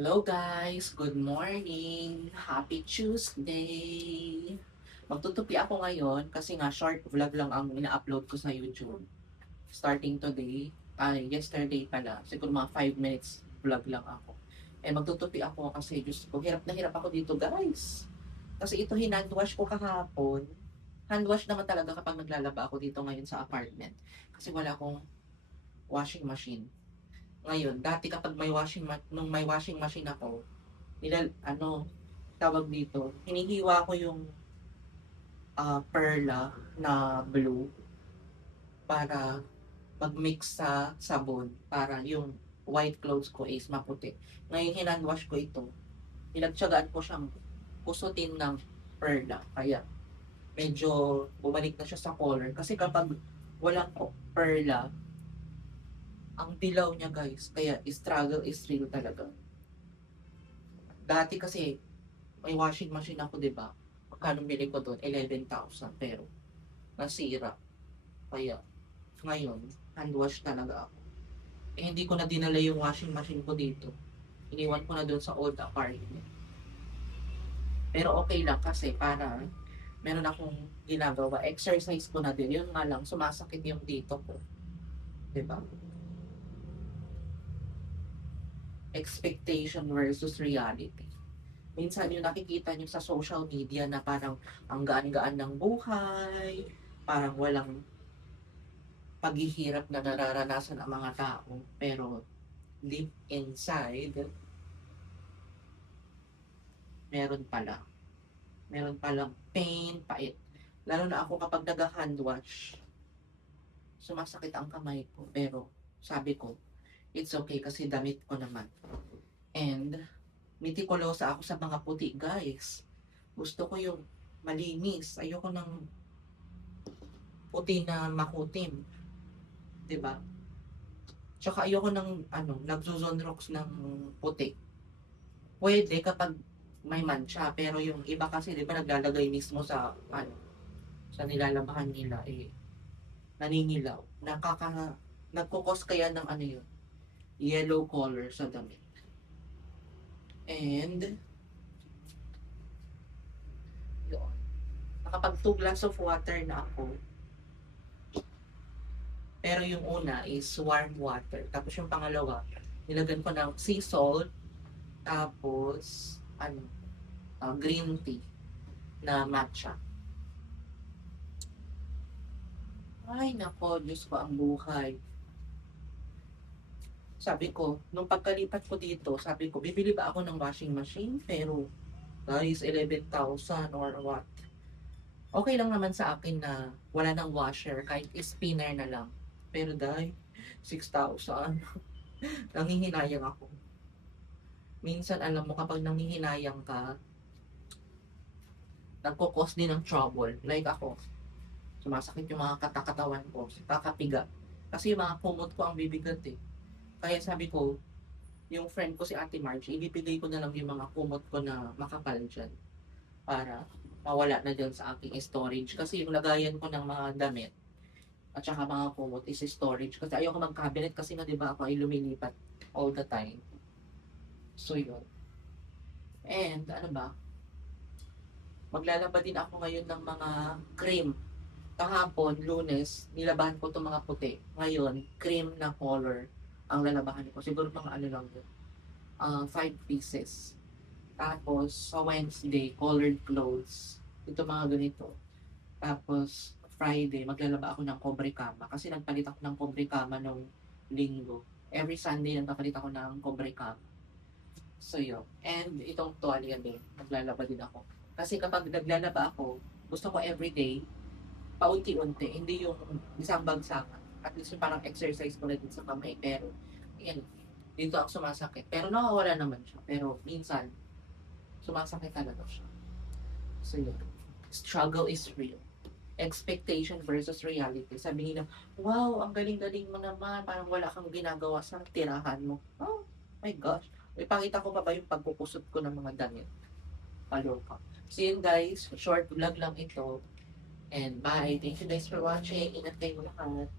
Hello guys! Good morning! Happy Tuesday! Magtutupi ako ngayon kasi nga short vlog lang ang ina-upload ko sa YouTube. Starting today, yesterday pala, siguro mga 5 minutes vlog lang ako. Magtutupi ako kasi Diyos ko, hirap na hirap ako dito guys. Kasi ito hinandwash ko kahapon. Handwash naman talaga kapag naglalaba ako dito ngayon sa apartment. Kasi wala akong washing machine. Ngayon, dati kapag nung may washing machine ako, tawag dito, hinihiwa ko yung perla na blue para mag-mix sa sabon para yung white clothes ko is maputi. Ngayon, hinandwash ko ito. Pinagtsagaan ko siyang kusutin ng perla. Kaya, medyo bumalik na siya sa color. Kasi kapag walang perla, ang dilaw niya guys. Kaya, struggle is real talaga. Dati kasi, may washing machine ako, di ba? Magkano bili ko doon? 11,000. Pero, nasira. Kaya, ngayon, hand wash talaga ako. Hindi ko na dinala yung washing machine ko dito. Iniwan ko na doon sa old apartment. Pero okay lang kasi para meron akong ginagawa. Exercise ko na din. Yun nga lang, sumasakit yung dito ko. Di ba? Expectation versus reality. Minsan yung nakikita nyo sa social media na parang ang gaan-gaan ng buhay, parang walang paghihirap na nararanasan ang mga tao. Pero deep inside, meron pala. Meron palang pain, pait. Lalo na ako kapag nag-hand wash, sumasakit ang kamay ko. Pero sabi ko, it's okay kasi damit ko naman. And mitikulosa ako sa mga puti, guys. Gusto ko yung malinis. Ayoko ng puti na makutim. 'Di ba? Tsaka ayoko ng nagzuzonrox ng puti. Pwede kapag may mancha, pero yung iba kasi 'di ba naglalagay mismo sa sa nilalabahan nila naninilaw. Nagkukos kaya ng yun, yellow color sa damit. And yun. Nakapag 2 glass of water na ako. Pero yung una is warm water. Tapos yung pangalawa, nilagyan ko ng sea salt. Tapos, green tea na matcha. Ay, nako, Diyos ko ang buhay. Sabi ko, nung pagkalipat ko dito, sabi ko, bibili ba ako ng washing machine? Pero, guys, 11,000 or what? Okay lang naman sa akin na wala ng washer, kahit spinner na lang. Pero dahil, 6,000. Nanghihinayang ako. Minsan, alam mo, kapag nanghihinayang ka, nagkukos din ng trouble. Like ako, sumasakit yung mga katakatawan ko, kakapiga. Kasi yung mga kumot ko ang bibigat eh. Kaya sabi ko, yung friend ko si Ate Marge, ibibigay ko na lang yung mga kumot ko na makapal dyan para mawala na dyan sa aking storage. Kasi yung lagayan ko ng mga damit at saka mga kumot is storage. Kasi ayoko mag-cabinet kasi nga diba ako ay lumilipat all the time. So yun. And ano ba? Maglalaba din ako ngayon ng mga cream. Kahapon, Lunes, nilabahan ko itong mga puti. Ngayon, cream na color ang lalabahan ko. Siguro mga lang yun. 5 pieces. Tapos, sa Wednesday, colored clothes. Ito mga ganito. Tapos, Friday, maglalaba ako ng cobre kama. Kasi nagpalit ako ng cobre kama nung linggo. Every Sunday, nagpapalit ako ng cobre kama. So, yun. And itong tuwalya din, maglalaba din ako. Kasi kapag naglalaba ako, gusto ko everyday, paunti-unti, hindi yung isang bagsakan. At least yung parang exercise ko na din sa kamay. Pero, yan, dito ang sumasakit. Pero nakawala naman siya. Pero minsan, sumasakit talaga siya. So yun, struggle is real. Expectation versus reality. Sabi nila, wow, ang galing-galing mo naman. Parang wala kang ginagawa sa tirahan mo. Oh my gosh. Ipakita ko pa ba yung pagkukusot ko ng mga damit? Paloka. So yun guys, short vlog lang ito. And bye. Thank you guys for watching. Ingat kayo lahat.